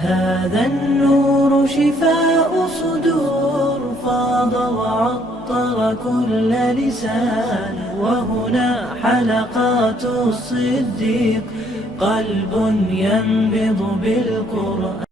هذا النور شفاء صدور فاض وعطر كل لسان وهنا حلقات الصديق قلب ينبض بالقرآن.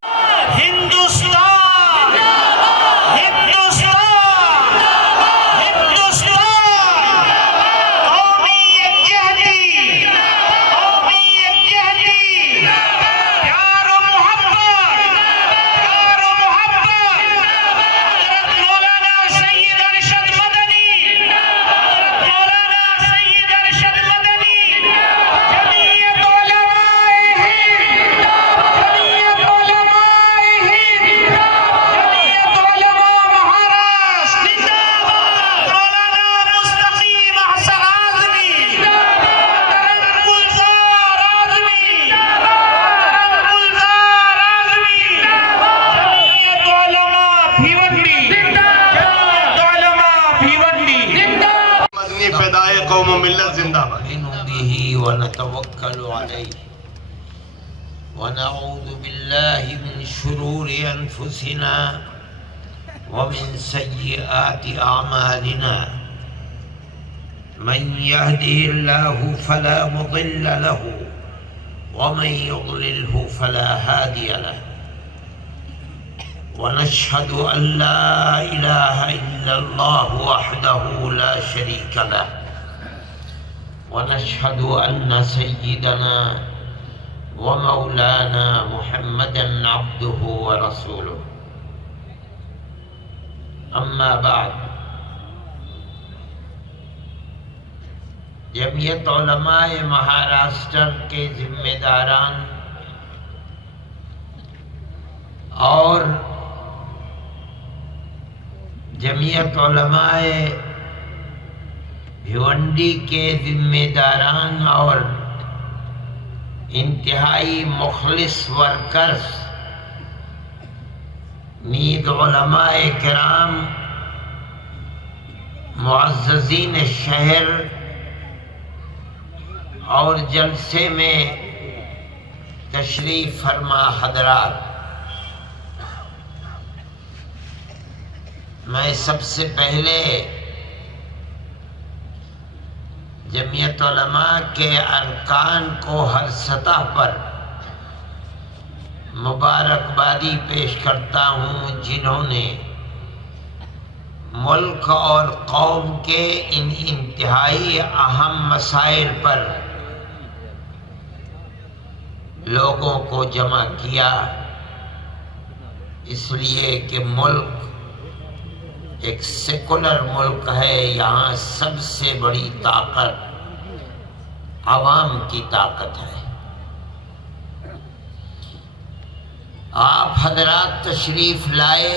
ونتوكل عليه ونعوذ بالله من شرور أنفسنا ومن سيئات أعمالنا من يهده الله فلا مضل له ومن يضلله فلا هادي له ونشهد أن لا إله إلا الله وحده لا شريك له ونشهد أن سيدنا ومولانا محمدا عبده ورسوله أما بعد. جمعیت علماء مہاراشٹر کے ذمہ داران اور جمعیت علماء بھیونڈی کے ذمہ داران اور انتہائی مخلص ورکرز، مید علماء کرام، معززین شہر اور جلسے میں تشریف فرما حضرات، میں سب سے پہلے جمعیت علماء کے ارکان کو ہر سطح پر مبارکبادی پیش کرتا ہوں، جنہوں نے ملک اور قوم کے ان انتہائی اہم مسائل پر لوگوں کو جمع کیا، اس لیے کہ ملک ایک سیکولر ملک ہے، یہاں سب سے بڑی طاقت عوام کی طاقت ہے۔ آپ حضرات تشریف لائے،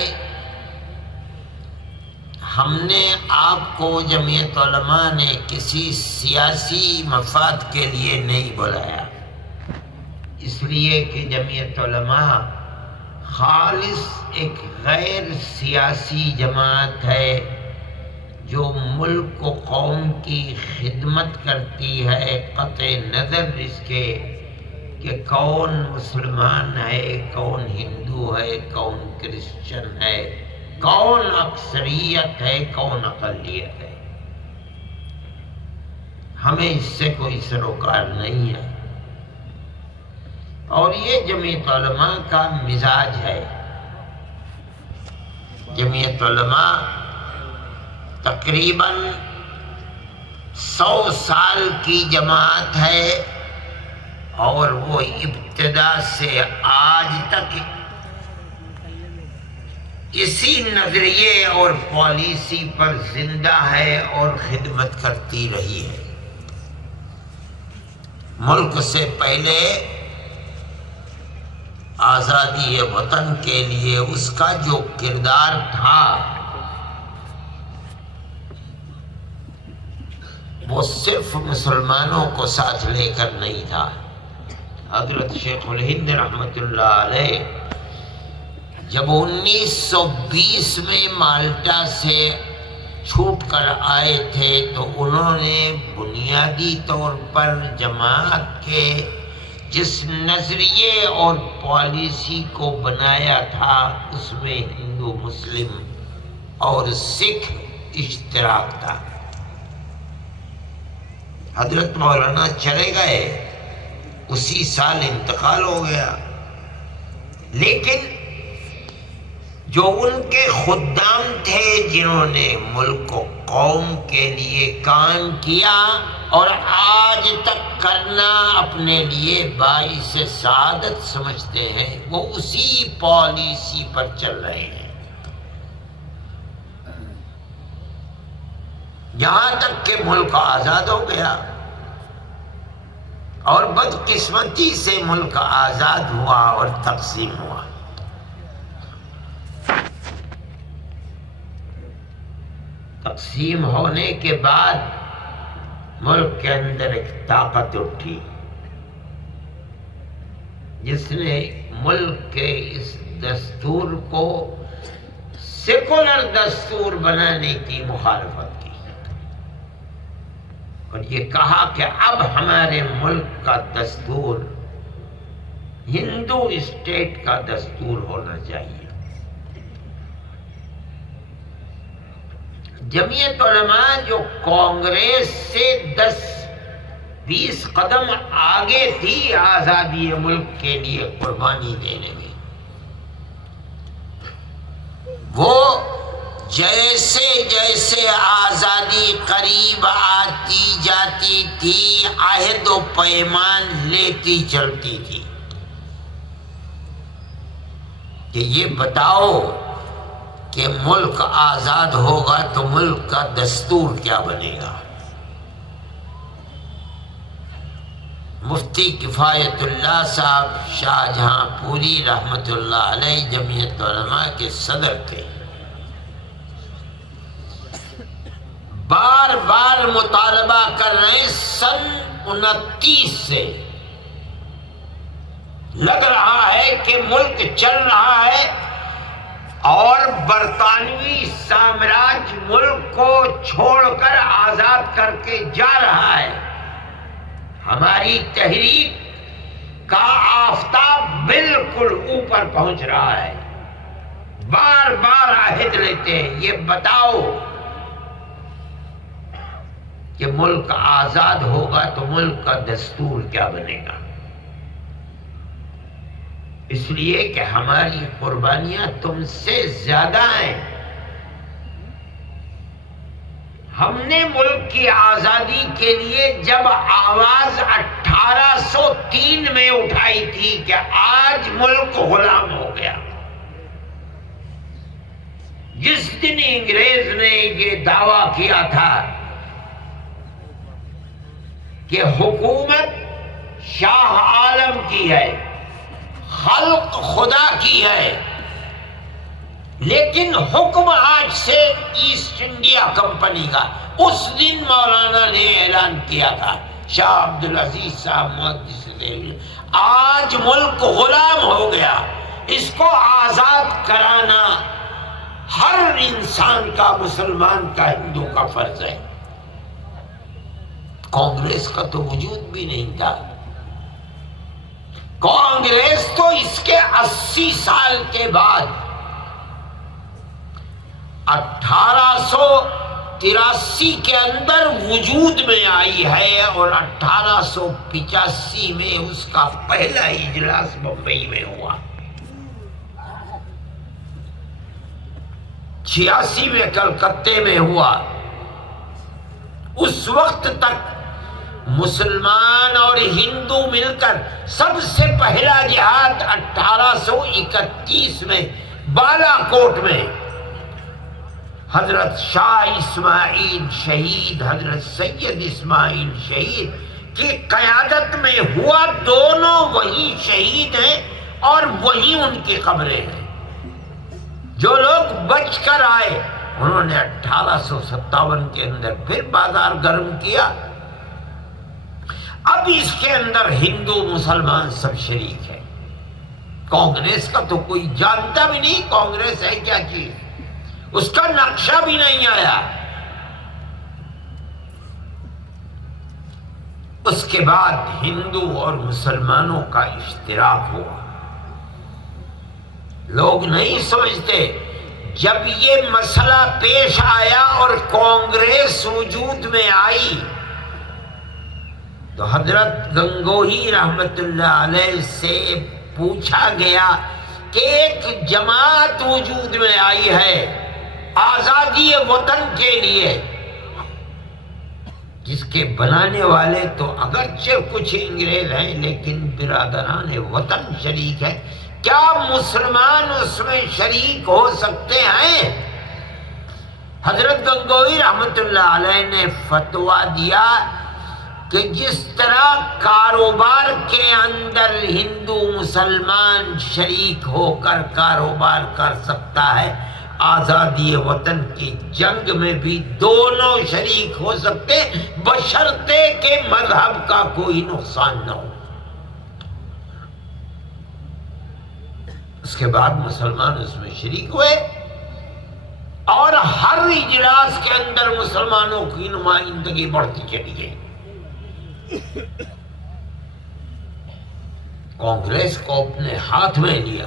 ہم نے آپ کو جمعیت علماء نے کسی سیاسی مفاد کے لیے نہیں بلایا، اس لیے کہ جمعیت علماء خالص ایک غیر سیاسی جماعت ہے جو ملک و قوم کی خدمت کرتی ہے، قطع نظر اس کے کہ کون مسلمان ہے، کون ہندو ہے، کون کرسچن ہے، کون اکثریت ہے، کون اقلیت ہے۔ ہمیں اس سے کوئی سروکار نہیں ہے، اور یہ جمعیت علماء کا مزاج ہے۔ جمعیت علماء تقریباً 100 سال کی جماعت ہے، اور وہ ابتدا سے آج تک اسی نظریے اور پالیسی پر زندہ ہے اور خدمت کرتی رہی ہے۔ ملک سے پہلے آزادی وطن کے لیے اس کا جو کردار تھا وہ صرف مسلمانوں کو ساتھ لے کر نہیں تھا۔ حضرت شیخ الہند رحمت اللہ علیہ جب 1920 میں مالٹا سے چھوٹ کر آئے تھے تو انہوں نے بنیادی طور پر جماعت کے جس نظریے اور پالیسی کو بنایا تھا اس میں ہندو مسلم اور سکھ اشتراک تھا۔ حضرت مولانا چلے گئے، اسی سال انتقال ہو گیا، لیکن جو ان کے خدام تھے جنہوں نے ملک و قوم کے لیے کام کیا اور آج تک کرنا اپنے لیے باعث سعادت سمجھتے ہیں، وہ اسی پالیسی پر چل رہے ہیں۔ یہاں تک کہ ملک آزاد ہو گیا، اور بدقسمتی سے ملک آزاد ہوا اور تقسیم ہوا۔ تقسیم ہونے کے بعد ملک کے اندر ایک طاقت اٹھی جس نے ملک کے اس دستور کو سیکولر دستور بنانے کی مخالفت کی، اور یہ کہا کہ اب ہمارے ملک کا دستور ہندو اسٹیٹ کا دستور ہونا چاہیے۔ جمعیت علماء جو کانگریس سے 10-20 قدم آگے تھی آزادی ملک کے لیے قربانی دینے میں، وہ جیسے جیسے آزادی قریب آتی جاتی تھی عہد و پیمان لیتی چلتی تھی کہ یہ بتاؤ کہ ملک آزاد ہوگا تو ملک کا دستور کیا بنے گا۔ مفتی کفایت اللہ صاحب شاہ جہاں پوری رحمت اللہ علیہ جمعیت علماء کے صدر تھے، بار بار مطالبہ کر رہے ہیں، سن 29 سے لگ رہا ہے کہ ملک چل رہا ہے اور برطانوی سامراج ملک کو چھوڑ کر آزاد کر کے جا رہا ہے۔ ہماری تحریک کا آفتاب بالکل اوپر پہنچ رہا ہے، بار بار عہد لیتے ہیں، یہ بتاؤ کہ ملک آزاد ہوگا تو ملک کا دستور کیا بنے گا۔ اس لیے کہ ہماری قربانیاں تم سے زیادہ ہیں۔ ہم نے ملک کی آزادی کے لیے جب آواز 1803 میں اٹھائی تھی کہ آج ملک غلام ہو گیا، جس دن انگریز نے یہ دعویٰ کیا تھا کہ حکومت شاہ عالم کی ہے، خلق خدا کی ہے، لیکن حکم آج سے ایسٹ انڈیا کمپنی کا، اس دن مولانا نے اعلان کیا تھا، شاہ عبدالعزیز صاحب محدث دہلوی، آج ملک غلام ہو گیا، اس کو آزاد کرانا ہر انسان کا، مسلمان کا، ہندو کا فرض ہے۔ کانگریس کا تو وجود بھی نہیں تھا، کانگریس تو اس کے 80 سال کے بعد 1883 کے اندر وجود میں آئی ہے، اور 1885 میں اس کا پہلا اجلاس بمبئی میں ہوا، 86 میں کلکتے میں ہوا۔ اس وقت تک مسلمان اور ہندو مل کر سب سے پہلا جہاد 1831 میں بالا کوٹ میں حضرت شاہ اسماعیل شہید، حضرت سید اسماعیل شہید کی قیادت میں ہوا۔ دونوں وہی شہید ہیں اور وہی ان کی قبریں ہیں۔ جو لوگ بچ کر آئے انہوں نے 1857 کے اندر پھر بازار گرم کیا۔ اب اس کے اندر ہندو مسلمان سب شریک ہے۔ کانگریس کا تو کوئی جانتا بھی نہیں کانگریس ہے کیا چیز، اس کا نقشہ بھی نہیں آیا۔ اس کے بعد ہندو اور مسلمانوں کا اشتراک ہوا۔ لوگ نہیں سمجھتے، جب یہ مسئلہ پیش آیا اور کانگریس وجود میں آئی تو حضرت گنگوہی رحمت اللہ علیہ سے پوچھا گیا کہ ایک جماعت وجود میں آئی ہے آزادی وطن کے لیے، جس کے بنانے والے تو اگرچہ کچھ انگریز ہیں لیکن برادران وطن شریک ہیں، کیا مسلمان اس میں شریک ہو سکتے ہیں؟ حضرت گنگوہی رحمت اللہ علیہ نے فتویٰ دیا کہ جس طرح کاروبار کے اندر ہندو مسلمان شریک ہو کر کاروبار کر سکتا ہے، آزادی وطن کی جنگ میں بھی دونوں شریک ہو سکتے بشرطے کہ مذہب کا کوئی نقصان نہ ہو۔ اس کے بعد مسلمان اس میں شریک ہوئے اور ہر اجلاس کے اندر مسلمانوں کی نمائندگی بڑھتی چلی گئی۔ کانگریس کو اپنے ہاتھ میں لیا،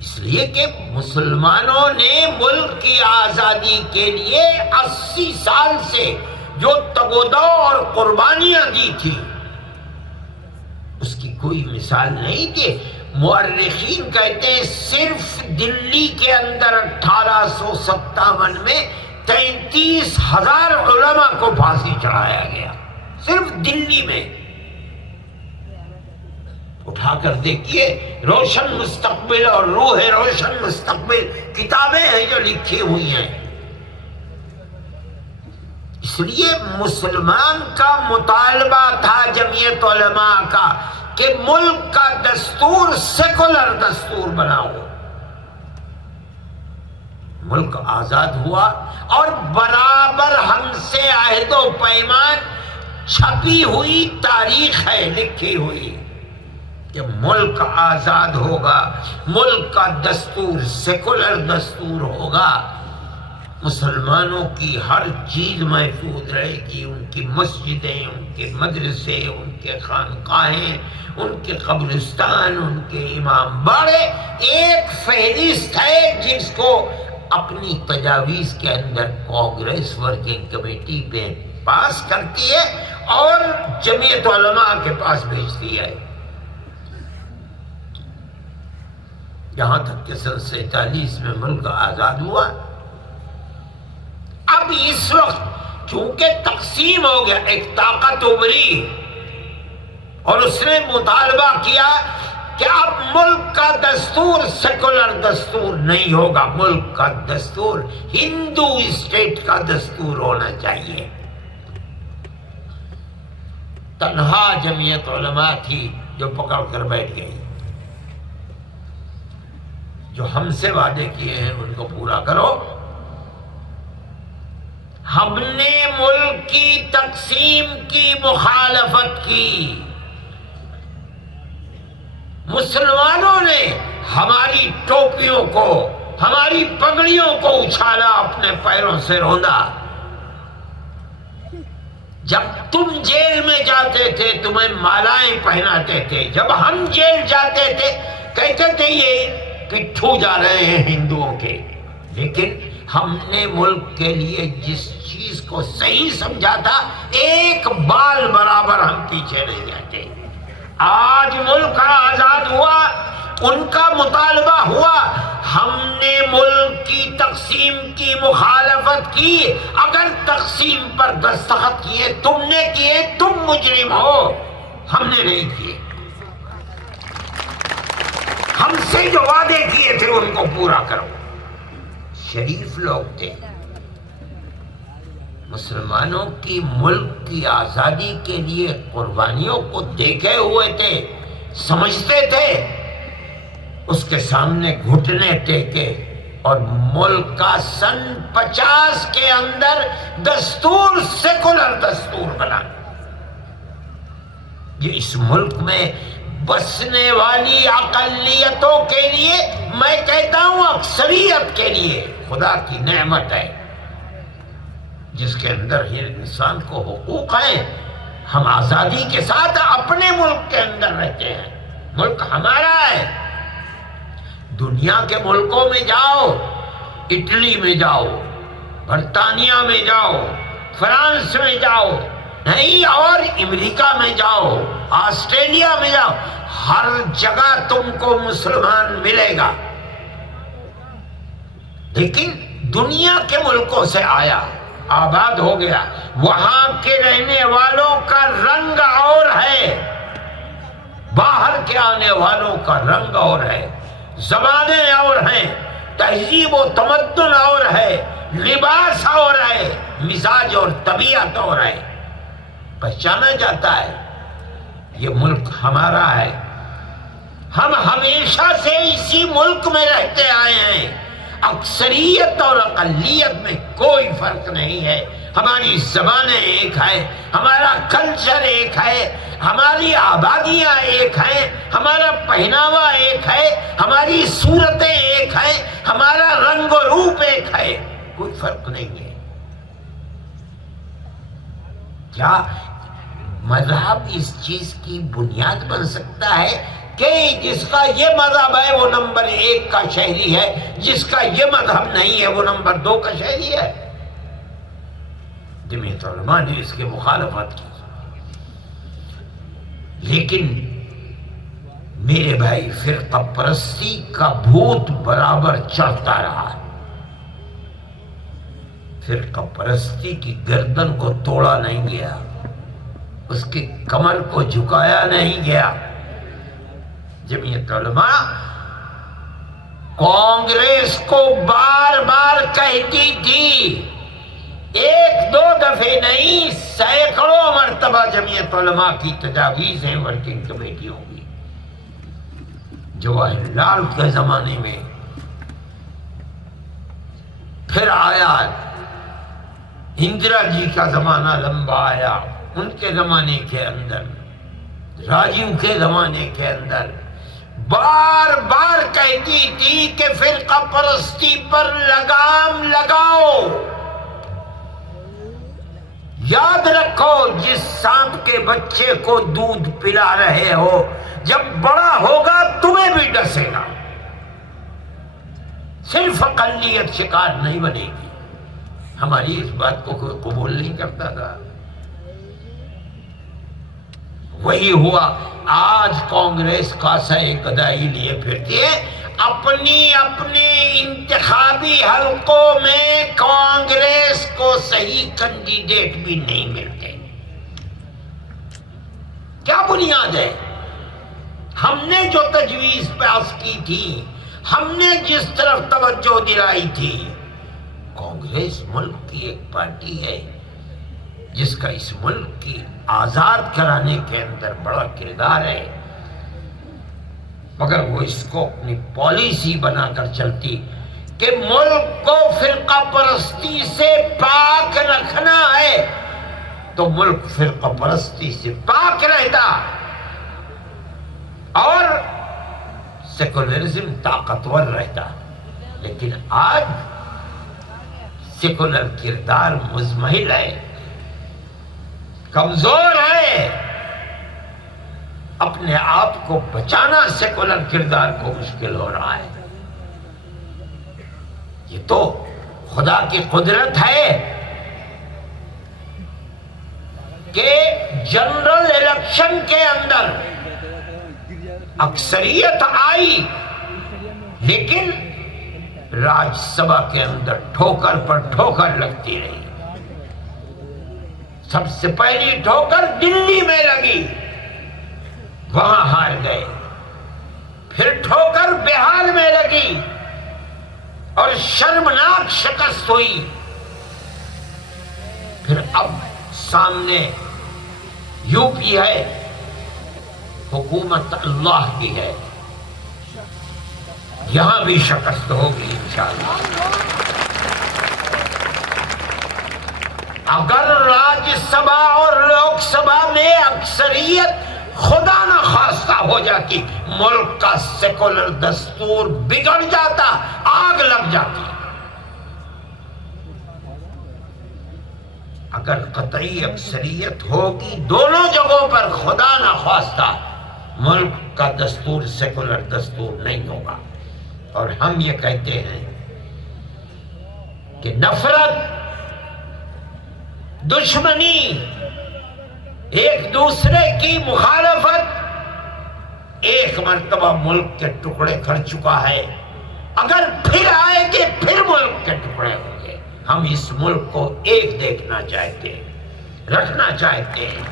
اس لیے کہ مسلمانوں نے ملک کی آزادی کے لیے 80 سال سے جو تگ و دو اور قربانیاں دی تھی اس کی کوئی مثال نہیں تھی۔ مورخین کہتے ہیں صرف دلی کے اندر 1857 میں 33,000 علماء کو پھانسی چڑھایا گیا، صرف دلی میں۔ اٹھا کر دیکھیے، روشن مستقبل اور روح روشن مستقبل کتابیں ہیں جو لکھی ہوئی ہیں۔ اس لیے مسلمان کا مطالبہ تھا جمعیت علماء کا کہ ملک کا دستور سیکولر دستور بناؤ۔ ملک آزاد ہوا اور برابر ہم سے عہد و پیمان، چھپی ہوئی تاریخ ہے لکھی ہوئی کہ ملک آزاد ہوگا، ملک کا دستور سیکولر دستور ہوگا، مسلمانوں کی ہر چیز محفوظ رہے گی، ان کی مسجدیں، ان کے مدرسے، ان کے خانقاہیں، ان کے قبرستان، ان کے امام باڑے۔ ایک فہرست ہے جس کو اپنی تجاویز کے اندر کانگریس ورکنگ کمیٹی پہ پاس کرتی ہے اور جمعیت علماء کے پاس بھیجتی ہے۔ یہاں تک کہ سن 47 میں ملک آزاد ہوا۔ اب اس وقت چونکہ تقسیم ہو گیا، ایک طاقت ابھری اور اس نے مطالبہ کیا کہ اب ملک کا دستور سیکولر دستور نہیں ہوگا، ملک کا دستور ہندو اسٹیٹ کا دستور ہونا چاہیے۔ تنہا جمعیت علماء تھی جو پکڑ کر بیٹھ گئی، جو ہم سے وعدے کیے ہیں ان کو پورا کرو۔ ہم نے ملک کی تقسیم کی مخالفت کی، مسلمانوں نے ہماری ٹوپیوں کو، ہماری پگڑیوں کو اچھالا، اپنے پیروں سے روندا۔ جب تم جیل میں جاتے تھے تمہیں مالائیں پہناتے تھے، جب ہم جیل جاتے تھے کہتے تھے یہ پٹھو جا رہے ہیں ہندوؤں کے، لیکن ہم نے ملک کے لیے جس چیز کو صحیح سمجھا تھا ایک بال برابر ہم پیچھے نہیں جاتے۔ آج ملک آزاد ہوا، ان کا مطالبہ ہوا، ہم نے ملک کی تقسیم کی مخالفت کی۔ اگر تقسیم پر دستخط کیے تم نے کیے، تم مجرم ہو، ہم نے نہیں کیے۔ ہم سے جو وعدے کیے تھے ان کو پورا کرو۔ شریف لوگ تھے، مسلمانوں کی ملک کی آزادی کے لیے قربانیوں کو دیکھے ہوئے تھے، سمجھتے تھے، اس کے سامنے گھٹنے ٹیکے اور ملک کا سن 50 کے اندر دستور سیکولر دستور بنا۔ یہ اس ملک میں بسنے والی اقلیتوں کے لیے، میں کہتا ہوں اکثریت کے لیے، خدا کی نعمت ہے۔ جس کے اندر ہر انسان کو حقوق ہیں. ہم آزادی کے ساتھ اپنے ملک کے اندر رہتے ہیں. ملک ہمارا ہے. دنیا کے ملکوں میں جاؤ، اٹلی میں جاؤ، برطانیہ میں جاؤ، فرانس میں جاؤ، نہیں اور امریکہ میں جاؤ، آسٹریلیا میں جاؤ، ہر جگہ تم کو مسلمان ملے گا. لیکن دنیا کے ملکوں سے آیا، آباد ہو گیا، وہاں کے رہنے والوں کا رنگ اور ہے، باہر کے آنے والوں کا رنگ اور ہے، زبانیں اور ہیں، تہذیب و تمدن اور ہے، لباس اور ہے، مزاج اور طبیعت اور ہے. پہچانا جاتا ہے یہ ملک ہمارا ہے. ہم ہمیشہ سے اسی ملک میں رہتے آئے ہیں. اکثریت اور اقلیت میں کوئی فرق نہیں ہے. ہماری زبانیں ایک ہیں، ہمارا کلچر ایک ہے، ہماری آبادیاں ایک ہیں، ہمارا پہناوا ایک ہے، ہماری صورتیں ایک ہیں، ہمارا رنگ و روپ ایک ہے. کوئی فرق نہیں ہے. کیا مذہب اس چیز کی بنیاد بن سکتا ہے کہ جس کا یہ مذہب ہے وہ نمبر 1 کا شہری ہے، جس کا یہ مذہب نہیں ہے وہ نمبر 2 کا شہری ہے؟ جمعیت علماء نے اس کی مخالفت کی. لیکن میرے بھائی فرقہ پرستی کا بھوت برابر چڑھتا رہا. فرقہ پرستی کی گردن کو توڑا نہیں گیا، اس کی کمر کو جھکایا نہیں گیا. جمعیت علماء کانگریس کو بار بار کہتی تھی، 1-2 دفعے نہیں، سینکڑوں مرتبہ جمعیت علماء کی تجاویزیں ورکنگ کمیٹیوں کی. جواہر لال کے زمانے میں، پھر آیا اندرا جی کا زمانہ لمبا آیا، ان کے زمانے کے اندر، راجیو کے زمانے کے اندر بار بار کہتی تھی کہ فرقہ پرستی پر لگام لگاؤ. یاد رکھو، جس سانپ کے بچے کو دودھ پلا رہے ہو، جب بڑا ہوگا تمہیں بھی ڈسے گا. صرف اقلیت شکار نہیں بنے گی. ہماری اس بات کو کوئی قبول نہیں کرتا تھا. وہی ہوا. آج کانگریس کا سائے گدائی لیے پھرتی ہے. اپنے انتخابی حلقوں میں کانگریس کو صحیح کینڈیڈیٹ بھی نہیں ملتے. کیا بنیاد ہے؟ ہم نے جو تجویز پیش کی تھی، ہم نے جس طرف توجہ دلائی تھی. کانگریس ملک کی ایک پارٹی ہے جس کا اس ملک کی آزاد کرانے کے اندر بڑا کردار ہے، مگر وہ اس کو اپنی پالیسی بنا کر چلتی کہ ملک کو فرقہ پرستی سے پاک رکھنا ہے، تو ملک فرقہ پرستی سے پاک رہتا اور سیکولرزم طاقتور رہتا. لیکن آج سیکولر کردار مزمحل ہے، کمزور ہے. اپنے آپ کو بچانا سیکولر کردار کو مشکل ہو رہا ہے. یہ تو خدا کی قدرت ہے کہ جنرل الیکشن کے اندر اکثریت آئی، لیکن راج سبھا کے اندر ٹھوکر پر ٹھوکر لگتی رہی. سب سے پہلی ٹھوکر دلی میں لگی، وہاں ہار گئے. پھر ٹھوکر بہار میں لگی اور شرمناک شکست ہوئی. پھر اب سامنے یو پی ہے، حکومت اللہ کی ہے، یہاں بھی شکست ہوگی انشاءاللہ. اگر راج سبھا اور لوک سبھا میں اکثریت خدا نہ خواستہ ہو جاتی، ملک کا سیکولر دستور بگڑ جاتا، آگ لگ جاتی. اگر قطعی اکثریت ہوگی دونوں جگہوں پر، خدا نخواستہ ملک کا دستور سیکولر دستور نہیں ہوگا۔ اور ہم یہ کہتے ہیں کہ نفرت، دشمنی، ایک دوسرے کی مخالفت ایک مرتبہ ملک کے ٹکڑے کر چکا ہے، اگر پھر آئے گے پھر ملک کے ٹکڑے ہوں گے۔ ہم اس ملک کو ایک دیکھنا چاہتے ہیں، رکھنا چاہتے ہیں۔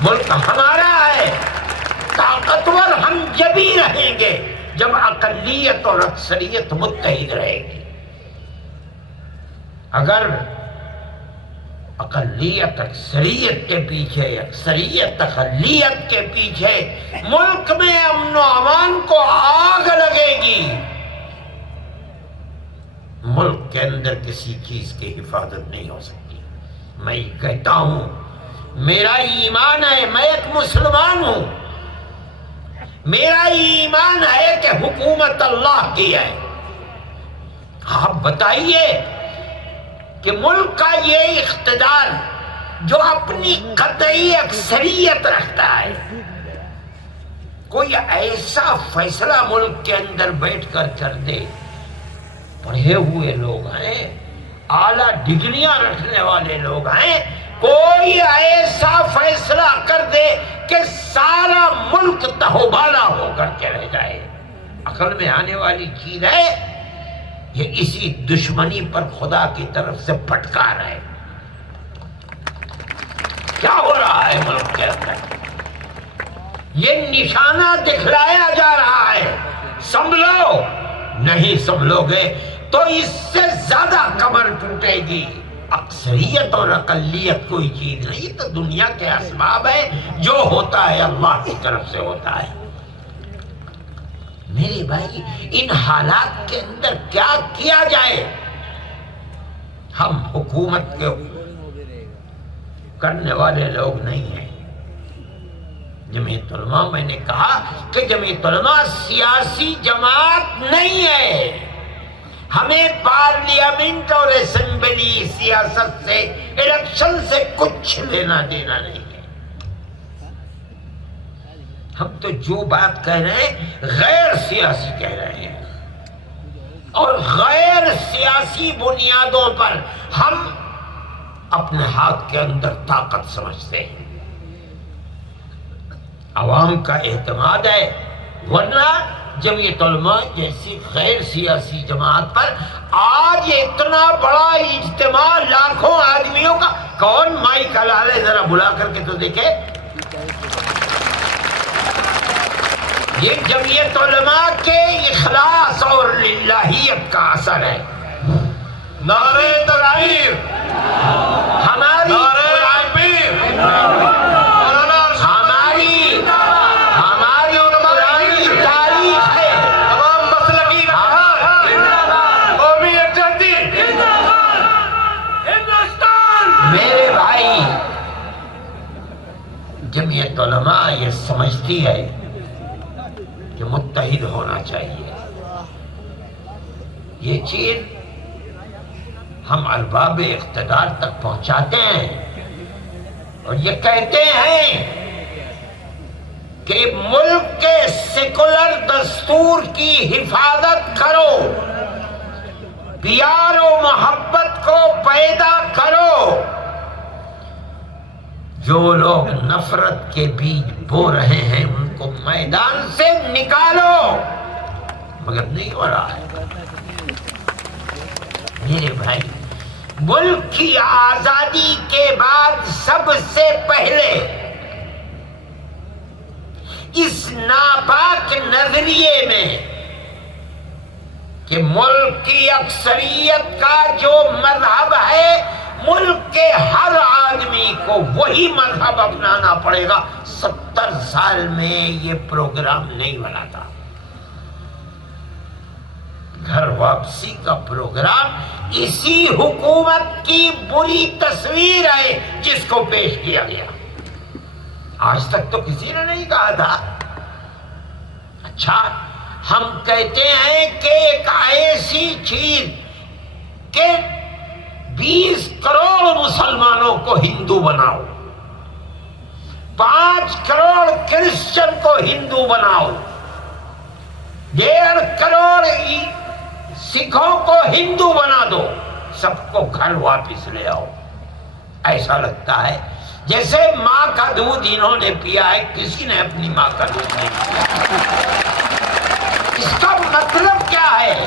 ملک ہمارا ہے، طاقتور ہم جبھی رہیں گے جب اقلیت اور اکثریت متحد رہے گی۔ اگر اقلیت اکثریت کے پیچھے، اکثریت اقلیت کے پیچھے ملک میں امن و امان کو آگ لگے گی، ملک کے اندر کسی چیز کی حفاظت نہیں ہو سکتی۔ میں کہتا ہوں، میرا ایمان ہے، میں ایک مسلمان ہوں، میرا ایمان ہے کہ حکومت اللہ کی ہے۔ آپ بتائیے کہ ملک کا یہ اقتدار جو اپنی قطعی اکثریت رکھتا ہے، کوئی ایسا فیصلہ ملک کے اندر بیٹھ کر دے، پڑھے ہوئے لوگ ہیں، اعلیٰ ڈگریاں رکھنے والے لوگ ہیں، کوئی ایسا فیصلہ کر دے کہ سارا ملک تہوبالا ہو کر کے رہ جائے، عقل میں آنے والی چیز ہے؟ یہ اسی دشمنی پر خدا کی طرف سے پھٹکار ہے۔ کیا ہو رہا ہے ملک کے اندر؟ یہ نشانہ دکھلایا جا رہا ہے، سنبھلو، نہیں سنبھلو گے تو اس سے زیادہ کمر ٹوٹے گی۔ اکثریت اور اقلیت کوئی چیز نہیں، تو دنیا کے اسباب ہے، جو ہوتا ہے اللہ کی طرف سے ہوتا ہے۔ میرے بھائی، ان حالات کے اندر کیا کیا جائے؟ ہم حکومت کے کرنے والے لوگ نہیں ہیں۔ جمعیت علماء، میں نے کہا کہ جمعیت علماء سیاسی جماعت نہیں ہے۔ ہمیں پارلیمنٹ اور اسمبلی سیاست سے، الیکشن سے کچھ لینا دینا نہیں ہے۔ ہم تو جو بات کہہ رہے ہیں غیر سیاسی کہہ رہے ہیں، اور غیر سیاسی بنیادوں پر ہم اپنے ہاتھ کے اندر طاقت سمجھتے ہیں۔ عوام کا اعتماد ہے، ورنہ جمعیت علماء جیسی غیر سیاسی جماعت پر آج اتنا بڑا اجتماع لاکھوں آدمیوں کا، کون مائک ہلا لے ذرا بلا کر کے تو دیکھے۔ یہ جمعیت علماء کے اخلاص اور للہیت کا اثر ہے۔ نعرہ تکبیر، ہماری تاریخ ہے، تمام مسلکی قومی یکجہتی، میرے بھائی، جمعیت علماء یہ سمجھتی ہے کہ متحد ہونا چاہیے۔ یہ چیز ہم ارباب اقتدار تک پہنچاتے ہیں اور یہ کہتے ہیں کہ ملک کے سیکولر دستور کی حفاظت کرو، پیار و محبت کو پیدا کرو۔ جو لوگ نفرت کے بیج بو رہے ہیں ان کو میدان سے نکالو، مگر نہیں ہو رہا ہے۔ میرے بھائی، ملک کی آزادی کے بعد سب سے پہلے اس ناپاک نظریے میں کہ ملک کی اکثریت کا جو مذہب ہے، ملک کے ہر آدمی کو وہی مذہب اپنانا پڑے گا، 70 سال میں یہ پروگرام نہیں بنا تھا۔ گھر واپسی کا پروگرام اسی حکومت کی بری تصویر ہے جس کو پیش کیا گیا۔ آج تک تو کسی نے نہیں کہا تھا۔ اچھا، ہم کہتے ہیں کہ ایک ایسی چیز کہ 20 کروڑ مسلمانوں کو ہندو بناؤ، 5 کروڑ کرسچن کو ہندو بناؤ، 1.5 کروڑ سکھوں کو ہندو بنا دو، سب کو گھر واپس لے آؤ۔ ایسا لگتا ہے جیسے ماں کا دودھ انہوں نے پیا ہے، کسی نے اپنی ماں کا دودھ نہیں پیا۔ اس کا مطلب کیا ہے؟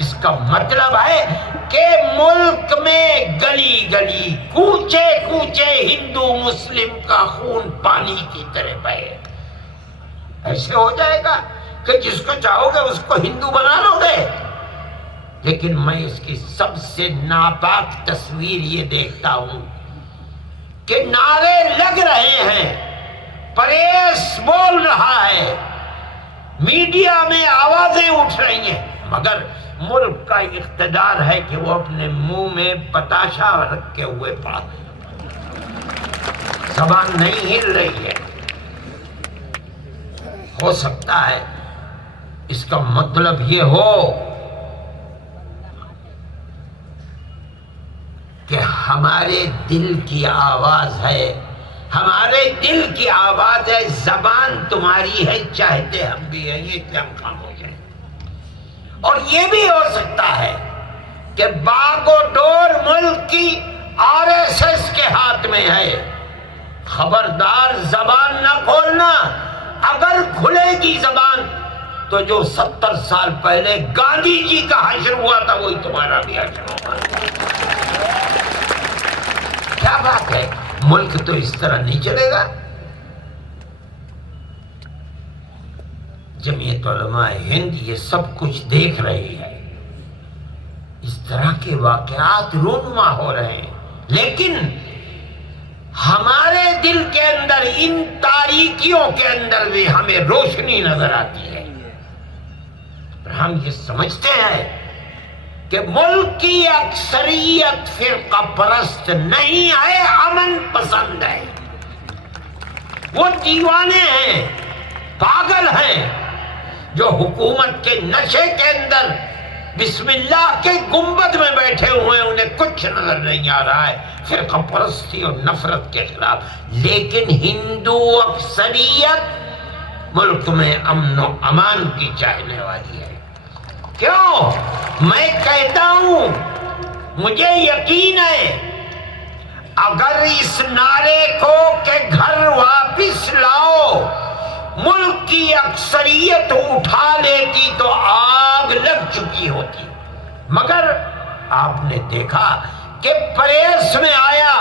اس کا مطلب ہے کہ ملک میں گلی گلی، کوچے کوچے ہندو مسلم کا خون پانی کی طرح بہے۔ ایسے ہو جائے گا کہ جس کو چاہو گے اس کو ہندو بنا لو گے؟ لیکن میں اس کی سب سے ناپاک تصویر یہ دیکھتا ہوں کہ نعرے لگ رہے ہیں، پریس بول رہا ہے، میڈیا میں آوازیں اٹھ رہی ہیں، مگر ملک کا اقتدار ہے کہ وہ اپنے منہ میں بتاشا رکھے ہوئے پڑا، زبان نہیں ہل رہی ہے۔ ہو سکتا ہے اس کا مطلب یہ ہو کہ ہمارے دل کی آواز ہے، ہمارے دل کی آواز ہے، زبان تمہاری ہے، چاہتے ہم بھی ہیں یہ کہ ہم خاموش ہیں۔ اور یہ بھی ہو سکتا ہے کہ باغ و ڈور ملک کی RSS کے ہاتھ میں ہے، خبردار زبان نہ کھولنا، اگر کھلے گی زبان تو جو 70 سال پہلے گاندھی جی کا حشر ہوا تھا وہی تمہارا بھی حشر ہوگا۔ کیا بات ہے، ملک تو اس طرح نہیں چلے گا۔ جمعیت علماء ہند یہ سب کچھ دیکھ رہی ہے، اس طرح کے واقعات رونما ہو رہے ہیں، لیکن ہمارے دل کے اندر ان تاریکیوں کے اندر بھی ہمیں روشنی نظر آتی ہے، اور ہم یہ سمجھتے ہیں کہ ملک کی اکثریت فرقہ پرست نہیں ہے، امن پسند ہے، وہ دیوانے ہیں، پاگل ہیں، جو حکومت کے نشے کے اندر بسم اللہ کے گنبد میں بیٹھے ہوئے ہیں، انہیں کچھ نظر نہیں آ رہا ہے فرقہ پرستی اور نفرت کے خلاف، لیکن ہندو اکثریت ملک میں امن و امان کی چاہنے والی ہے۔ کیوں؟ میں کہتا ہوں، مجھے یقین ہے اگر اس نعرے کو کہ گھر واپس لاؤ ملک کی اکثریت اٹھا لیتی تو آگ لگ چکی ہوتی، مگر آپ نے دیکھا کہ پریس میں آیا،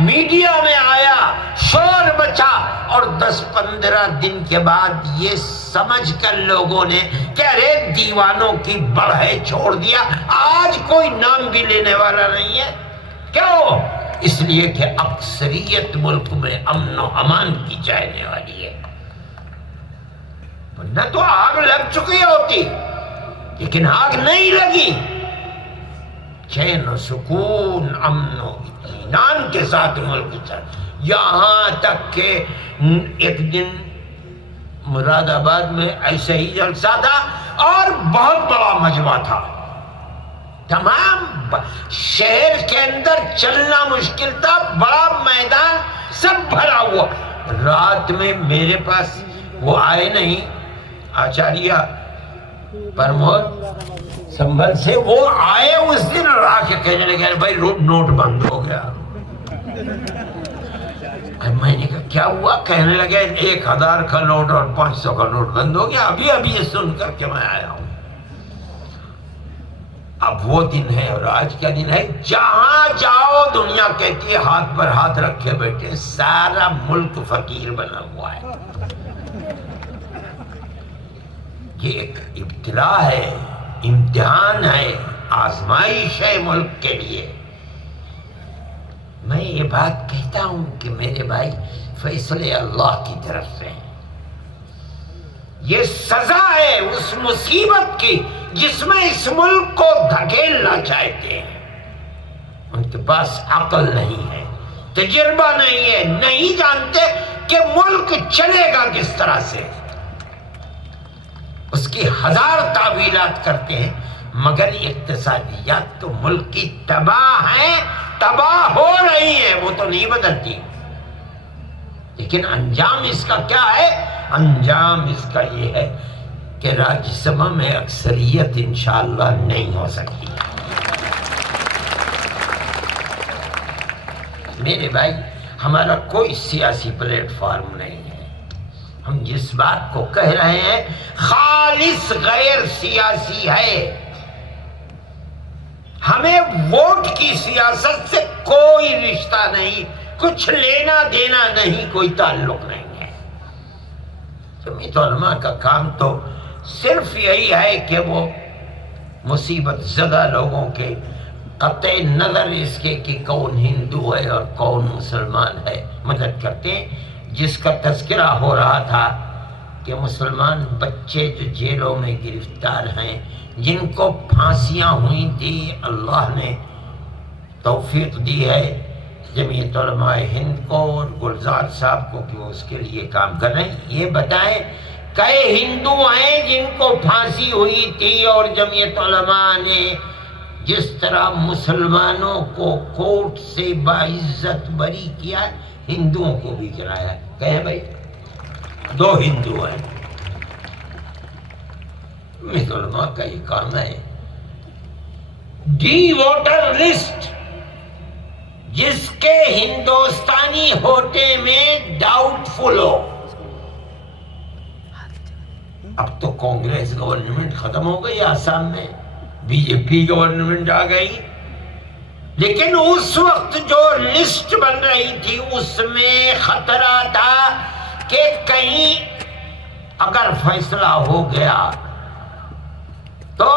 میڈیا میں آیا، شور بچا، اور 10-15 دن کے بعد یہ سمجھ کر لوگوں نے کہ ارے دیوانوں کی بڑھے چھوڑ دیا، آج کوئی نام بھی لینے والا نہیں ہے۔ کیوں؟ اس لیے کہ اکثریت ملک میں امن و امان کی چاہنے والی ہے، ورنہ تو آگ لگ چکی ہوتی، لیکن آگ نہیں لگی، چین و سکون، امن و اطمینان کے ساتھ ملک چل، یہاں تک کہ ایک دن مراد آباد میں ایسے ہی جلسہ تھا اور بہت بڑا مجمع تھا، تمام شہر کے اندر چلنا مشکل تھا، بڑا میدان سب بھرا ہوا، رات میں میرے پاس وہ آئے نہیں، آچاریہ پرمود سنبھل سے وہ آئے اس دن اور آ کے کہنے لگے بھائی نوٹ بند ہو گیا۔ میں نے کہا کیا ہوا؟ کہنے لگے 1000 کا نوٹ اور 500 کا نوٹ بند ہو گیا، ابھی ابھی یہ سن کر کے میں آیا ہوں۔ اب وہ دن ہے اور آج کیا دن ہے، جہاں جاؤ دنیا کہتی ہے ہاتھ پر ہاتھ رکھے بیٹھے، سارا ملک فقیر بنا ہوا ہے۔ یہ ایک ابتلا ہے، امتحان ہے، آزمائش ہے ملک کے لیے۔ میں یہ بات کہتا ہوں کہ میرے بھائی فیصلے اللہ کی طرف سے ہیں، یہ سزا ہے اس مصیبت کی جس میں اس ملک کو دھکیلنا چاہتے ہیں۔ ان کے پاس عقل نہیں ہے، تجربہ نہیں ہے، نہیں جانتے کہ ملک چلے گا کس طرح سے، اس کی 1000 تعویلات کرتے ہیں، مگر اقتصادیات تو ملک کی تباہ ہیں، تباہ ہو رہی ہیں، وہ تو نہیں بدلتی، لیکن انجام اس کا کیا ہے؟ انجام اس کا یہ ہے کہ راجیہ سبھا میں اکثریت انشاءاللہ نہیں ہو سکتی۔ میرے بھائی، ہمارا کوئی سیاسی پلیٹ فارم نہیں ہے، ہم جس بات کو کہہ رہے ہیں خالص غیر سیاسی ہے، ہمیں ووٹ کی سیاست سے کوئی رشتہ نہیں، کچھ لینا دینا نہیں، کوئی تعلق نہیں ہے۔ جمعیت علماء کا کام تو صرف یہی ہے کہ وہ مصیبت زدہ لوگوں کے قطع نظر اس کے کہ کون ہندو ہے اور کون مسلمان ہے مدد کرتے ہیں۔ جس کا تذکرہ ہو رہا تھا کہ مسلمان بچے جو جیلوں میں گرفتار ہیں، جن کو پھانسیاں ہوئی تھی، اللہ نے توفیق دی ہے جمعیت علماء ہند کو اور گلزار صاحب کو کہ وہ اس کے لیے کام کر رہے ہیں۔ یہ بتائیں کئی ہندو ہیں جن کو پھانسی ہوئی تھی اور جمعیت علماء نے جس طرح مسلمانوں کو کورٹ سے باعزت بری کیا، ہندوؤں کو بھی کرایا۔ کہیں بھائی 2 ہندو ہیں، جمعیت علماء کا یہ کام ہے۔ ڈی ووٹر لسٹ جس کے ہندوستانی ہوتے میں ڈاؤٹ فل ہو، اب تو کانگریس گورنمنٹ ختم ہو گئی آسام میں، بی جے پی گورنمنٹ آ گئی، لیکن اس وقت جو لسٹ بن رہی تھی اس میں خطرہ تھا کہ کہیں اگر فیصلہ ہو گیا تو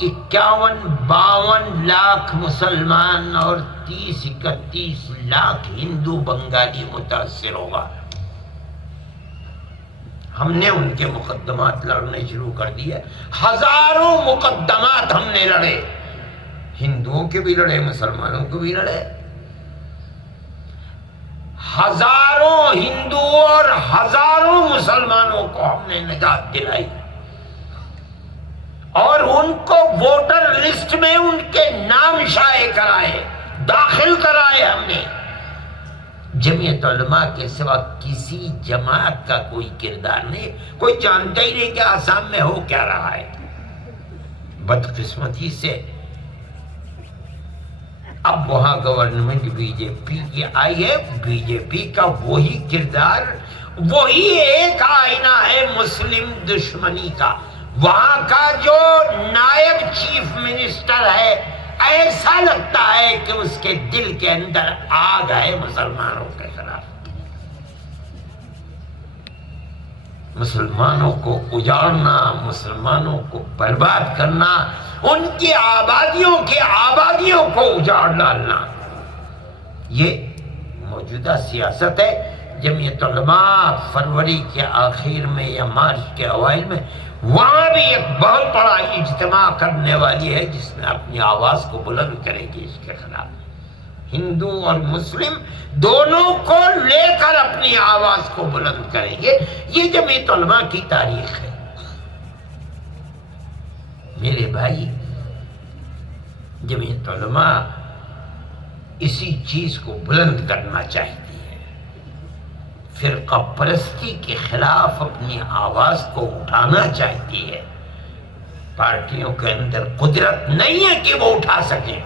51-52 لاکھ مسلمان اور 30-31 لاکھ ہندو بنگالی متاثر ہوگا۔ ہم نے ان کے مقدمات لڑنے شروع کر دیے، ہزاروں مقدمات ہم نے لڑے، ہندوؤں کے بھی لڑے، مسلمانوں کے بھی لڑے، ہزاروں ہندو اور ہزاروں مسلمانوں کو ہم نے نجات دلائی اور ان کو ووٹر لسٹ میں ان کے نام شائع کرائے، داخل کرائے ہم نے۔ جمعیت علماء کے سوا کسی جماعت کا کوئی کردار نہیں، کوئی جانتا ہی نہیں کہ آسام میں ہو کیا رہا ہے۔ بدقسمتی سے اب وہاں گورنمنٹ بی جے پی کی آئی ہے، بی جے پی کا وہی کردار، وہی ایک آئینہ ہے مسلم دشمنی کا۔ وہاں کا جو نائب چیف منسٹر ہے، ایسا لگتا ہے کہ اس کے دل کے اندر آگ ہے مسلمانوں کے خلاف۔ مسلمانوں کو اجاڑنا، مسلمانوں کو برباد کرنا، ان کی آبادیوں کو اجاڑ ڈالنا، یہ موجودہ سیاست ہے۔ جمعیت علماء فروری کے آخر میں یا مارچ کے اوائل میں وہاں بھی ایک بہت بڑا اجتماع کرنے والی ہے جس میں اپنی آواز کو بلند کرے گی اس کے خلاف۔ ہندو اور مسلم دونوں کو لے کر اپنی آواز کو بلند کریں گے۔ یہ جمعیت علماء کی تاریخ ہے۔ میرے بھائی، جمعیت علماء اسی چیز کو بلند کرنا چاہتی ہے، فرقہ پرستی کے خلاف اپنی آواز کو اٹھانا چاہتی ہے۔ پارٹیوں کے اندر قدرت نہیں ہے کہ وہ اٹھا سکیں،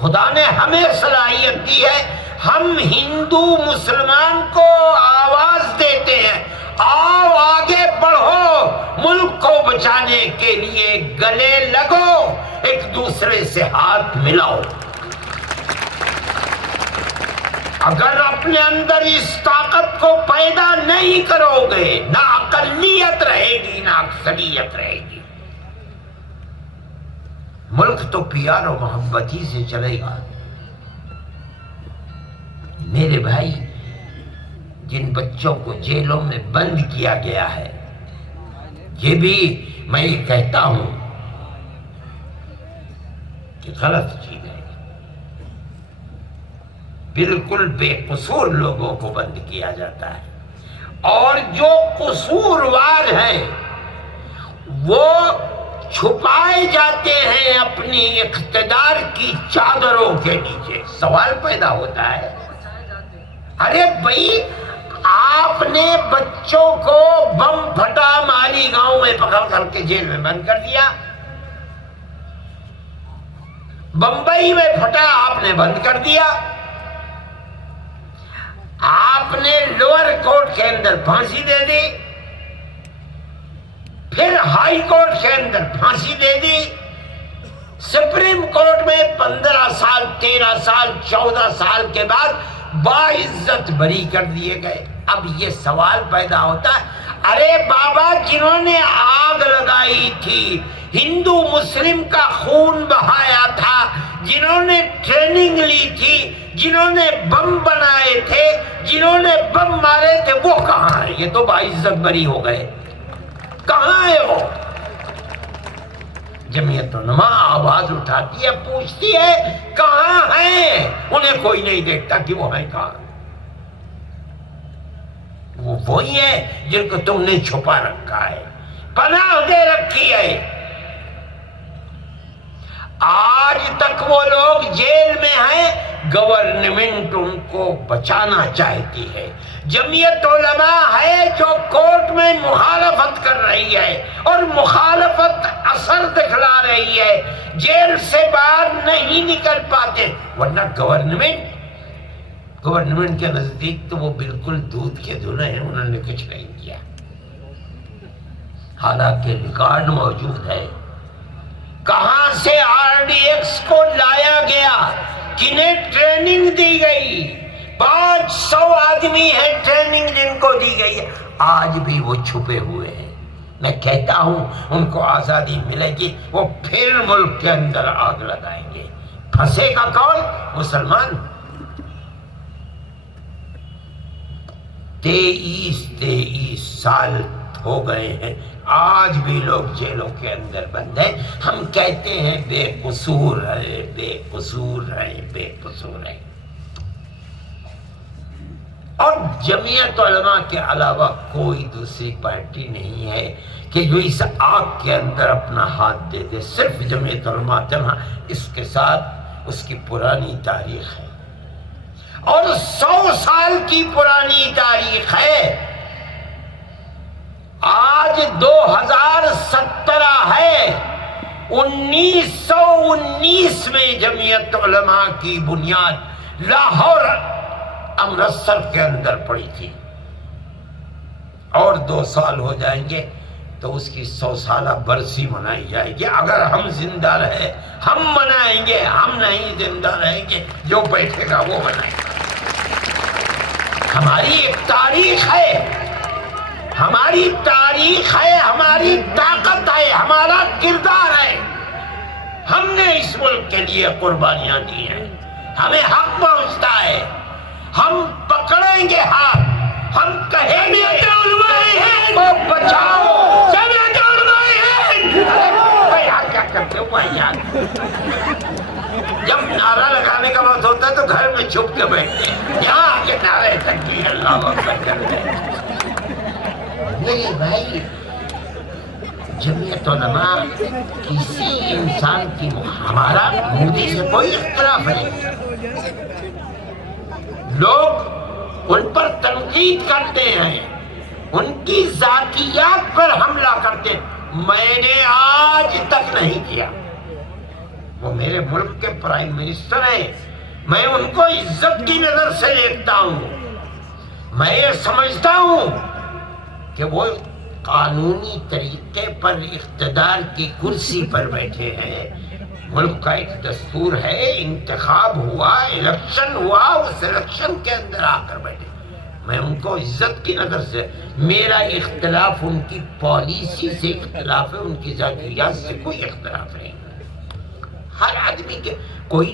خدا نے ہمیں صلاحیت دی ہے، ہم ہندو مسلمان کو آواز دیتے ہیں، آؤ آگے بڑھو، ملک کو بچانے کے لیے گلے لگو، ایک دوسرے سے ہاتھ ملاؤ۔ اگر اپنے اندر اس طاقت کو پیدا نہیں کرو گے، نہ اقلیت رہے گی نہ اکثریت رہے گی۔ ملک تو پیار و محبت ہی سے چلے گا۔ میرے بھائی، جن بچوں کو جیلوں میں بند کیا گیا ہے، یہ بھی میں یہ کہتا ہوں کہ غلط چیز ہے۔ بالکل بے قصور لوگوں کو بند کیا جاتا ہے، اور جو قصوروار ہیں وہ چھپائے جاتے ہیں اپنی اقتدار کی چادروں کے نیچے۔ سوال پیدا ہوتا ہے، ارے بھائی آپ نے بچوں کو بم پھٹا مالی گاؤں میں پکڑ کر کے جیل میں بند کر دیا، بمبئی میں پھٹا آپ نے بند کر دیا، آپ نے لوور کورٹ کے اندر پھانسی دے دی، پھر ہائی کورٹ کے اندر پھانسی دے دی، سپریم کورٹ میں 15 سال 13 سال 14 سال کے بعد باعزت بری کر دیے گئے۔ اب یہ سوال پیدا ہوتا ہے، ارے بابا جنہوں نے آگ لگائی تھی، ہندو مسلم کا خون بہایا تھا، جنہوں نے ٹریننگ لی تھی، جنہوں نے بم بنائے تھے، جنہوں نے بم مارے تھے، وہ کہاں ہیں؟ یہ تو باعزت بری ہو گئے، کہاں ہے وہ؟ جمعیت علماء آواز اٹھاتی ہے، پوچھتی ہے کہاں ہیں؟ انہیں کوئی نہیں دیکھتا کہ وہ ہیں کہاں۔ وہ وہی ہے جن کو تم نے چھپا رکھا ہے، پناہ دے رکھی ہے۔ آج تک وہ لوگ جیل میں ہیں، گورنمنٹ ان کو بچانا چاہتی ہے۔ جمعیت علماء ہے جو کورٹ میں مخالفت کر رہی ہے اور مخالفت اثر دکھلا رہی ہے، جیل سے باہر نہیں نکل پاتے، ورنہ گورنمنٹ کے نزدیک تو وہ بالکل دودھ کے دھلے ہیں، انہوں نے کچھ نہیں کیا، حالانکہ ریکارڈ موجود ہے۔ کہاں سے آر ڈی ایکس کو لایا گیا، کنہیں ٹریننگ دی گئی، 500 آدمی ہیں ٹریننگ جن کو دی گئی ہے، آج بھی وہ چھپے ہوئے ہیں۔ میں کہتا ہوں ان کو آزادی ملے گی، وہ پھر ملک کے اندر آگ لگائیں گے۔ پھنسے گا کون؟ مسلمان۔ 23 سال ہو گئے ہیں، آج بھی لوگ جیلوں کے اندر بند ہیں۔ ہم کہتے ہیں بے قصور ہے، بے قصور ہے، بے قصور ہے۔ اور جمعیت علماء کے علاوہ کوئی دوسری پارٹی نہیں ہے کہ جو اس آگ کے اندر اپنا ہاتھ دے دے، صرف جمعیت علماء تنہا۔ اس کے ساتھ اس کی پرانی تاریخ ہے اور 100 سال کی پرانی تاریخ ہے۔ آج 2017 ہے، 1919 میں جمعیت علماء کی بنیاد لاہور امرتسر کے اندر پڑی تھی، اور 2 سال ہو جائیں گے تو اس کی 100 سالہ برسی منائی جائے گی۔ اگر ہم زندہ رہے ہم منائیں گے، ہم نہیں زندہ رہیں گے جو بیٹھے گا وہ منائے گا۔ ہماری ایک تاریخ ہے، ہماری تاریخ ہے، ہماری طاقت ہے، ہمارا کردار ہے۔ ہم نے اس ملک کے لیے قربانیاں دی ہیں، ہمیں حق پہنچتا ہے، ہم پکڑیں گے ہاتھ، ہم کہیں گے کو بچاؤ، کیا کرتے ہو بھائی جان؟ جب نعرہ لگانے کا وقت ہوتا ہے تو گھر میں چھپ کے بیٹھتے ہیں، یہاں آ کے نعرے تکبیر اللہ اکبر کرتے ہیں۔ میرے بھائی، جمعیت علماء کسی انسان کی، ہمارا مودی سے کوئی اختلاف نہیں، لوگ ان پر تنقید کرتے ہیں، ان کی ذاتیات پر حملہ کرتے ہیں، میں نے آج تک نہیں کیا۔ وہ میرے ملک کے پرائم منسٹر ہیں، میں ان کو عزت کی نظر سے دیکھتا ہوں، میں یہ سمجھتا ہوں کہ وہ قانونی طریقے پر اقتدار کی کرسی پر بیٹھے ہیں۔ ملک کا ایک دستور ہے، انتخاب ہوا، الیکشن ہوا، اس الیکشن کے اندر آ کر بیٹھے، میں ان کو عزت کی نظر سے، میرا اختلاف ان کی پالیسی سے اختلاف ہے، ان کی ذاتیات سے کوئی اختلاف نہیں۔ ہر آدمی کے کوئی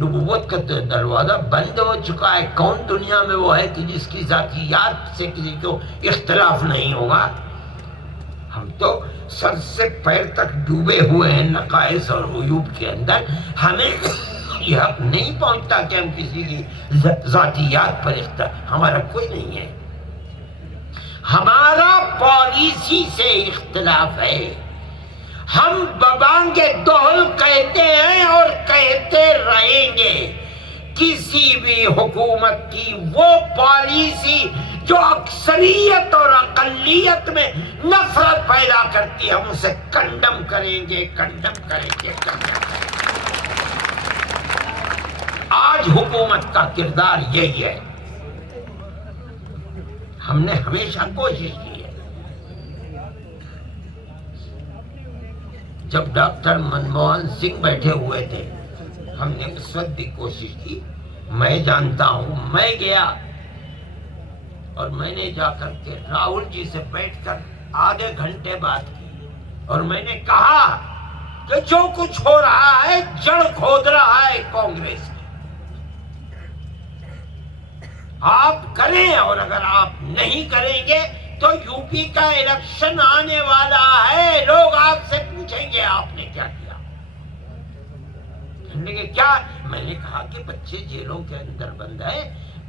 نبوت کا دروازہ بند ہو چکا ہے، کون دنیا میں وہ ہے کہ جس کی ذاتیات سے کسی کو اختلاف نہیں ہوگا؟ ہم تو سر سے پیر تک ڈوبے ہوئے ہیں نقائص اور عیوب کے اندر، ہمیں یہ حق نہیں پہنچتا کہ ہم کسی کی ذاتیات پر اختلاف، ہمارا کوئی نہیں ہے، ہمارا پالیسی سے اختلاف ہے، ہم ببانگے دہل کہتے ہیں اور کہتے رہیں گے، کسی بھی حکومت کی وہ پالیسی جو اکثریت اور اقلیت میں نفرت پیدا کرتی ہے ہم اسے کنڈم کریں گے، کنڈم کریں گے، کنڈم کریں گے۔ آج حکومت کا کردار یہی ہے۔ ہم نے ہمیشہ کوشش کی ہے، جب ڈاکٹر منموہن سنگھ بیٹھے ہوئے تھے ہم نے اس وقت بھی کوشش کی۔ میں جانتا ہوں، میں گیا اور میں نے جا کر کے راہل جی سے بیٹھ کر آدھے گھنٹے بات کی، اور میں نے کہا کہ جو کچھ ہو رہا ہے جڑ کھود رہا ہے کانگریس میں، آپ کریں، اور اگر آپ نہیں کریں گے تو یو پی کا الیکشن آنے والا ہے، لوگ آپ سے پوچھیں گے آپ نے کیا کیا۔ کیا؟ میں نے کہا کہ بچے جیلوں کے اندر بند ہیں،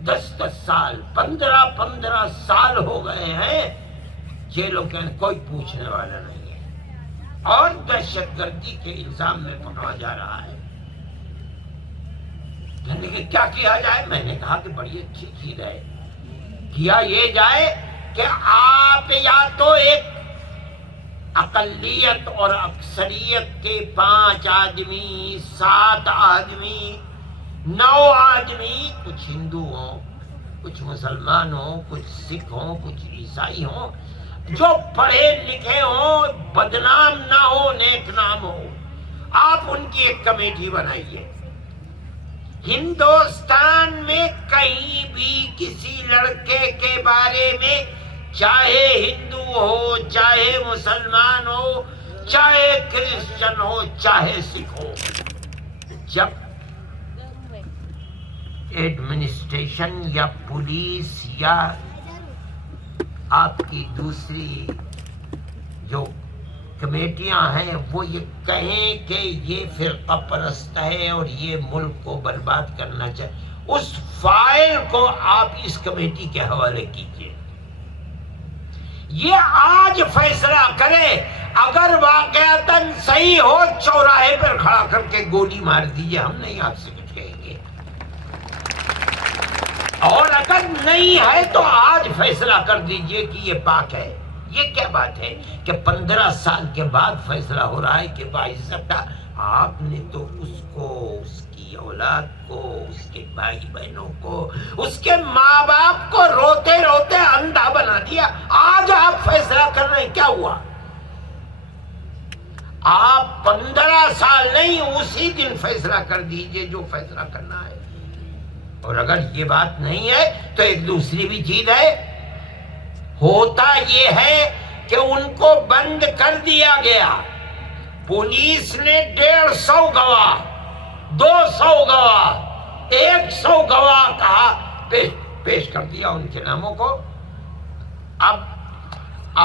10 سال 15 سال ہو گئے ہیں جیلوں کے اندر، کوئی پوچھنے والا نہیں ہے، اور دہشت گردی کے الزام میں پکڑا جا رہا ہے۔ کہنے کہ کیا کیا جائے؟ میں نے کہا کہ بڑی اچھی چیز ہے، کیا یہ جائے کہ آپ یا تو ایک اقلیت اور اکثریت کے 5 آدمی، 7 آدمی، 9 آدمی، کچھ ہندو ہوں، کچھ مسلمان ہوں، کچھ سکھ ہوں، کچھ عیسائی ہوں، جو پڑھے لکھے ہوں، بدنام نہ ہو، نیک نام ہو، آپ ان کی ایک کمیٹی بنائیے۔ ہندوستان میں کہیں بھی کسی لڑکے کے بارے میں، چاہے ہندو ہو، چاہے مسلمان ہو، چاہے کرسچن ہو، چاہے سکھ ہو، جب ایڈمنسٹریشن یا پولیس یا آپ کی دوسری جو کمیٹیاں ہیں وہ یہ کہیں کہ یہ فرقہ پرست ہے اور یہ ملک کو برباد کرنا چاہے، اس فائل کو آپ اس کمیٹی کے حوالے کیجیے۔ یہ آج فیصلہ کرے، اگر واقعتاً صحیح ہو چوراہے پر کھڑا کر کے گولی مار دیجیے، ہم نہیں آپ سے کچھ کہیں گے، اور اگر نہیں ہے تو آج فیصلہ کر دیجیے کہ یہ پاک ہے۔ یہ کیا بات ہے کہ 15 سال کے بعد فیصلہ ہو رہا ہے کہ باعزت آپ نے تو اس کو، اس کی اولاد کو، اس کے بھائی بہنوں کو، اس کے ماں باپ کو روتے روتے اندھا بنا دیا، آج آپ فیصلہ کر رہے ہیں، کیا ہوا؟ آپ 15 سال نہیں، اسی دن فیصلہ کر دیجئے جو فیصلہ کرنا ہے۔ اور اگر یہ بات نہیں ہے تو ایک دوسری بھی چیز ہے، ہوتا یہ ہے کہ ان کو بند کر دیا گیا، پولیس نے 150 گواہ، 200 گواہ، 100 گواہ کہا پیش کر دیا ان کے ناموں کو۔ اب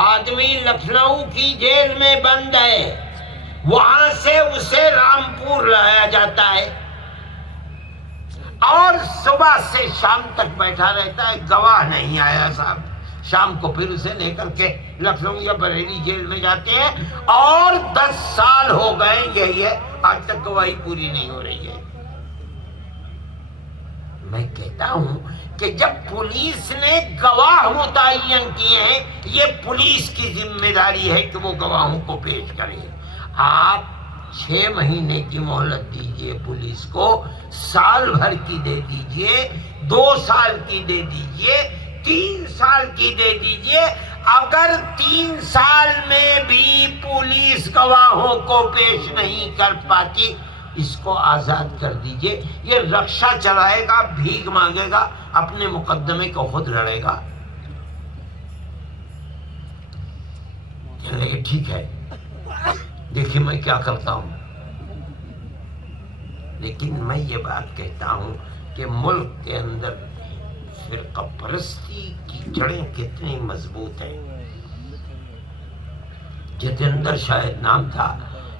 آدمی لکھنؤ کی جیل میں بند ہے، وہاں سے اسے رامپور لایا جاتا ہے اور صبح سے شام تک بیٹھا رہتا ہے، گواہ نہیں آیا صاحب، شام کو پھر اسے لے کر کے لکھنؤ یا بریلی جیل میں جاتے ہیں، اور 10 سال ہو گئے یہی ہے، آج تک گواہی پوری نہیں ہو رہی ہے۔ میں کہتا ہوں کہ جب پولیس نے گواہ متعین کیے ہیں، یہ پولیس کی ذمہ داری ہے کہ وہ گواہوں کو پیش کرے۔ آپ 6 مہینے کی مہلت دیجئے پولیس کو، سال بھر کی دے دیجئے، 2 سال کی دے دیجئے، 3 سال کی دے دیجئے، اگر 3 سال میں بھی پولیس گواہوں کو پیش نہیں کر پاتی، اس کو آزاد کر دیجئے۔ یہ رکشہ چلائے گا، بھیک مانگے گا، اپنے مقدمے کو خود لڑے گا۔ چلے ٹھیک ہے، دیکھیے میں کیا کرتا ہوں، لیکن میں یہ بات کہتا ہوں کہ ملک کے اندر فرقہ پرستی کی جڑیں کتنی مضبوط ہیں۔ جتیندر شاید نام تھا،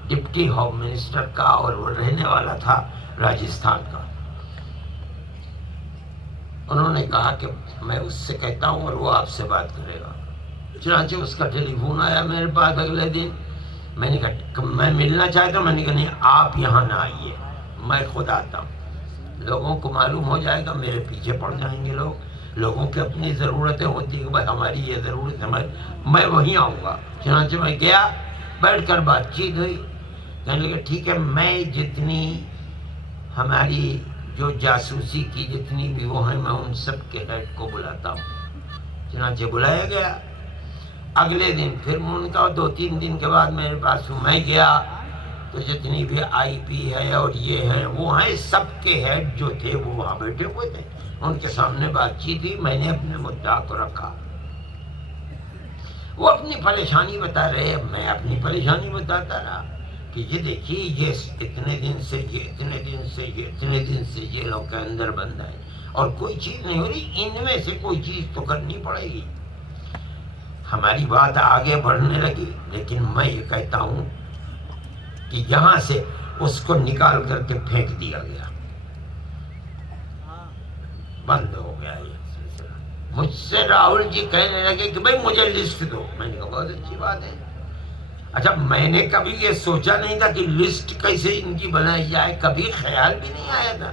ڈپٹی ہوم منسٹر کا، اور وہ رہنے والا تھا راجستھان کا۔ انہوں نے کہا کہ میں اس سے کہتا ہوں اور وہ آپ سے بات کرے گا۔ چنانچہ اس کا ٹیلی فون آیا میرے پاس اگلے دن میں نے کہا میں ملنا چاہتا ہوں، میں نے کہا نہیں آپ یہاں نہ آئیے، میں خود آتا ہوں، لوگوں کو معلوم ہو جائے گا، میرے پیچھے پڑ جائیں گے لوگوں کی اپنی ضرورتیں ہوتی ہیں کہ بھائی ہماری یہ ضرورت ہے، میں وہیں آؤں گا۔ چنانچہ میں گیا، بیٹھ کر بات چیت ہوئی، کہنے لگا ٹھیک ہے میں جتنی ہماری جو جاسوسی کی جتنی بھی وہ ہیں میں ان سب کے ہیڈ کو بلاتا ہوں۔ چنانچہ بلایا گیا، اگلے دن پھر ان کا 2-3 دن کے بعد میرے پاس میں گیا تو جتنی بھی آئی پی ہے اور یہ ہے وہ ہیں، سب کے ہیڈ جو تھے وہ وہاں بیٹھے ہوئے تھے، ان کے سامنے بات چیت ہوئی، میں نے اپنے مدعا کو رکھا، وہ اپنی پریشانی بتا رہے، میں اپنی پریشانی بتاتا رہا کہ یہ دیکھیے یہ اتنے دن سے یہ لوگ کے اندر بند ہے اور کوئی چیز نہیں ہو رہی، ان میں سے کوئی چیز تو کرنی پڑے گی۔ ہماری بات آگے بڑھنے لگی، لیکن میں یہ کہتا ہوں کہ یہاں سے اس کو نکال کر کے پھینک دیا گیا، بند ہو گیا یہ سلسلہ۔ مجھ سے راہل جی کہنے لگے کہ بھائی مجھے لسٹ دو، میں نے کہا بہت اچھی بات ہے۔ اچھا میں نے کبھی یہ سوچا نہیں تھا کہ لسٹ کیسے ان کی بنائی جائے، کبھی خیال بھی نہیں آیا تھا۔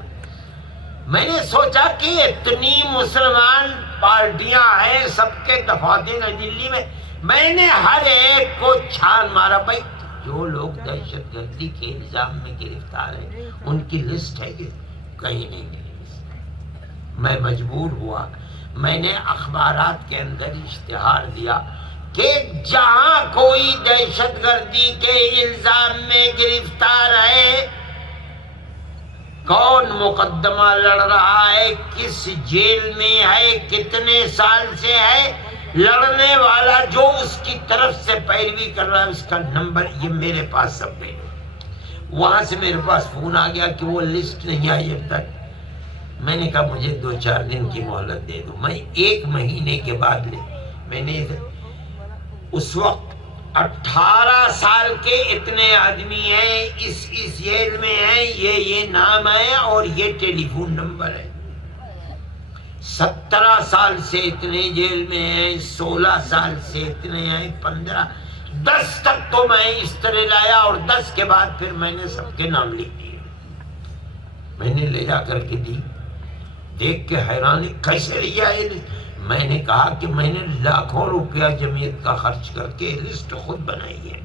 میں نے سوچا کہ اتنی مسلمان پارٹیاں ہیں، سب کے دفاتر ہیں دلی میں نے ہر ایک کو چھان مارا، بھائی جو لوگ دہشت گردی کے الزام میں گرفتار ہیں ان کی لسٹ ہے کہ کہیں نہیں ملی۔ میں مجبور ہوا، میں نے اخبارات کے اندر اشتہار دیا کہ جہاں کوئی دہشت گردی کے الزام میں گرفتار ہے، کون مقدمہ لڑ رہا ہے، کس جیل میں ہے، کتنے سال سے ہے، لڑنے والا جو اس کی طرف سے پیروی کر رہا ہے اس کا نمبر یہ میرے پاس سب ہے۔ وہاں سے میرے پاس فون آ گیا کہ وہ لسٹ نہیں آئی اب تک۔ میں نے کہا مجھے 2-4 دن کی مہلت دے دو، میں 1 مہینے کے بعد میں نے اس وقت 18 سال کے اتنے آدمی ہیں اس جیل میں ہیں، یہ نام ہے اور یہ ٹیلی فون نمبر ہے۔ 17 سال سے اتنے جیل میں ہیں، 16 سال سے اتنے ہیں، 15 10 تک تو میں اس طرح لایا اور 10 کے بعد پھر میں نے سب کے نام لکھ دیے۔ میں نے لے جا کر کے دی، دیکھ کے حیرانی کیسے لیا یہ۔ میں نے کہا کہ میں نے لاکھوں روپیہ جمعیت کا خرچ کر کے لسٹ خود بنائی ہے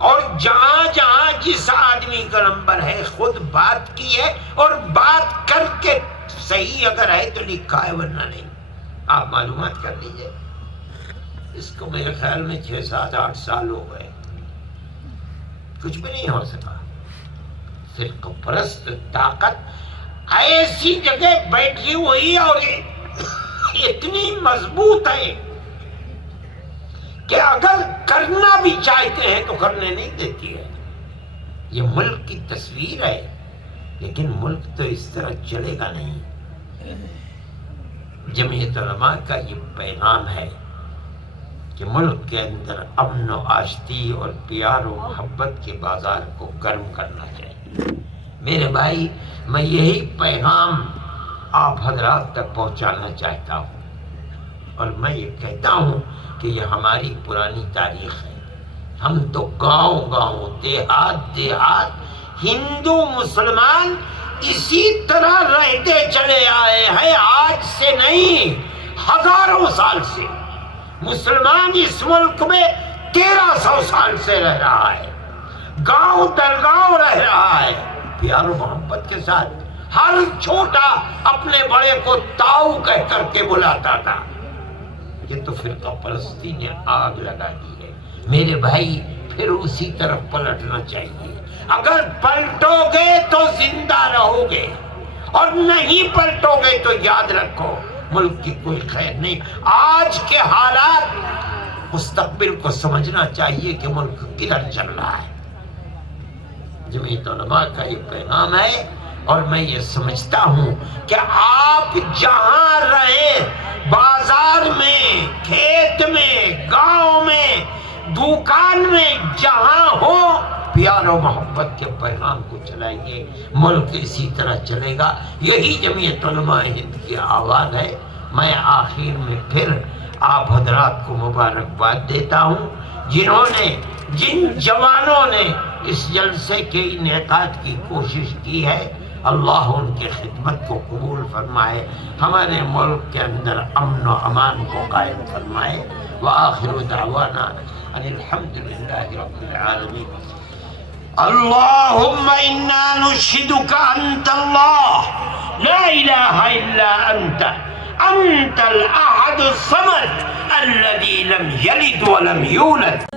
اور جہاں جہاں جس آدمی کا نمبر ہے خود بات کی ہے اور بات کر کے صحیح اگر ہے تو لکھا ہے ورنہ نہیں، آپ معلومات کر لیجئے۔ اس کو میرے خیال میں 6, 7, 8 سال ہو گئے، کچھ بھی نہیں ہو سکا۔ فرقہ پرست طاقت ایسی جگہ بیٹھی ہوئی اور اتنی مضبوط ہے کہ اگر کرنا بھی چاہتے ہیں تو کرنے نہیں دیتی ہے۔ یہ ملک کی تصویر ہے، لیکن ملک تو اس طرح چلے گا نہیں۔ جمعیت علماء کا یہ پیغام ہے کہ ملک کے اندر امن و آشتی اور پیار و محبت کے بازار کو گرم کرنا چاہیے۔ میرے بھائی میں یہی پیغام آپ حضرات تک پہنچانا چاہتا ہوں اور میں یہ کہتا ہوں کہ یہ ہماری پرانی تاریخ ہے۔ ہم تو گاؤں دیہات ہندو مسلمان اسی طرح رہتے چلے آئے ہیں، آج سے نہیں ہزاروں سال سے۔ مسلمان اس ملک میں 1300 سال سے رہ رہا ہے، گاؤں در گاؤں رہ رہا ہے، پیار و محبت کے ساتھ۔ ہر چھوٹا اپنے بڑے کو تاؤ کہہ کر کے بلاتا تھا۔ یہ تو فرقہ پرستی نے آگ لگا دی ہے۔ میرے بھائی پھر اسی طرف پلٹنا چاہیے۔ اگر پلٹو گے تو زندہ رہو گے اور نہیں پلٹو گے تو یاد رکھو ملک کی کوئی خیر نہیں۔ آج کے حالات مستقبل کو سمجھنا چاہیے کہ ملک کدھر چل رہا ہے۔ جمعیت علماء کا یہ پیغام ہے اور میں یہ سمجھتا ہوں کہ آپ جہاں رہیں، بازار میں، کھیت میں، گاؤں میں، دکان میں، جہاں ہو، پیار و محبت کے پیغام کو چلائیے، ملک اسی طرح چلے گا۔ یہی جمعیت علماء ہند کی آواز ہے۔ میں آخر میں پھر آپ حضرات کو مبارکباد دیتا ہوں جنہوں نے جن جوانوں نے اس جلسے کے انعقاد کی کوشش کی ہے، اللہ ان کی خدمت کو قبول فرمائے، ہمارے ملک کے اندر امن و امان کو قائم فرمائے۔ وآخر دعوانا ان الحمد للہ رب العالمین۔ اللہم انا نشہدک انت اللہ لا الہ الا انت، انت الاحد الصمد الذي لم يلد ولم يولد۔